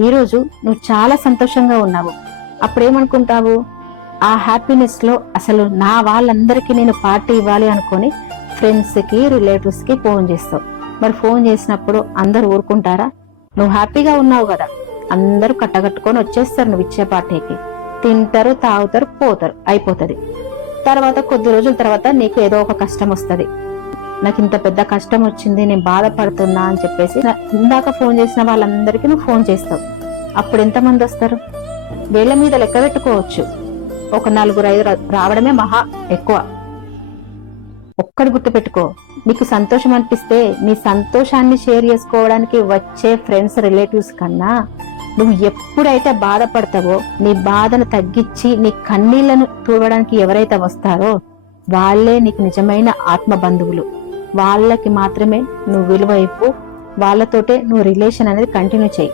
ఈరోజు నువ్వు చాలా సంతోషంగా ఉన్నావు. అప్పుడేమనుకుంటావు? ఆ హ్యాపీనెస్లో అసలు నా వాళ్ళందరికీ నేను పార్టీ ఇవ్వాలి అనుకొని ఫ్రెండ్స్కి రిలేటివ్స్కి ఫోన్ చేస్తావు. మరి ఫోన్ చేసినప్పుడు అందరు ఊరుకుంటారా? నువ్వు హ్యాపీగా ఉన్నావు కదా. అందరూ కట్టగట్టుకొని వచ్చేస్తారు నువ్వు ఇచ్చే పార్టీకి. తింటారు తాగుతారు పోతారు అయిపోతుంది. తర్వాత కొద్ది రోజుల తర్వాత నీకు ఏదో ఒక కష్టం వస్తుంది. నాకు ఇంత పెద్ద కష్టం వచ్చింది నేను బాధపడుతున్నా అని చెప్పేసి ఇందాక ఫోన్ చేసిన వాళ్ళందరికీ నువ్వు ఫోన్ చేస్తావు. అప్పుడు ఎంతమంది వస్తారు? వేళ్ళ మీద లెక్క పెట్టుకోవచ్చు. ఒక నలుగురు ఐదు రావడమే మహా ఎక్కువ. ఒక్కడు గుర్తుపెట్టుకో నీకు సంతోషం అనిపిస్తే నీ సంతోషాన్ని షేర్ చేసుకోవడానికి వచ్చే ఫ్రెండ్స్ రిలేటివ్స్ కన్నా నువ్వు ఎప్పుడైతే బాధపడతావో నీ బాధను తగ్గించి నీ కన్నీళ్ళను తూడడానికి ఎవరైతే వస్తారో వాళ్ళే నీకు నిజమైన ఆత్మ బంధువులు వాళ్ళకి మాత్రమే నువ్వు విలువ ఇవ్వు. వాళ్ళతోటే నువ్వు రిలేషన్ అనేది కంటిన్యూ చేయి.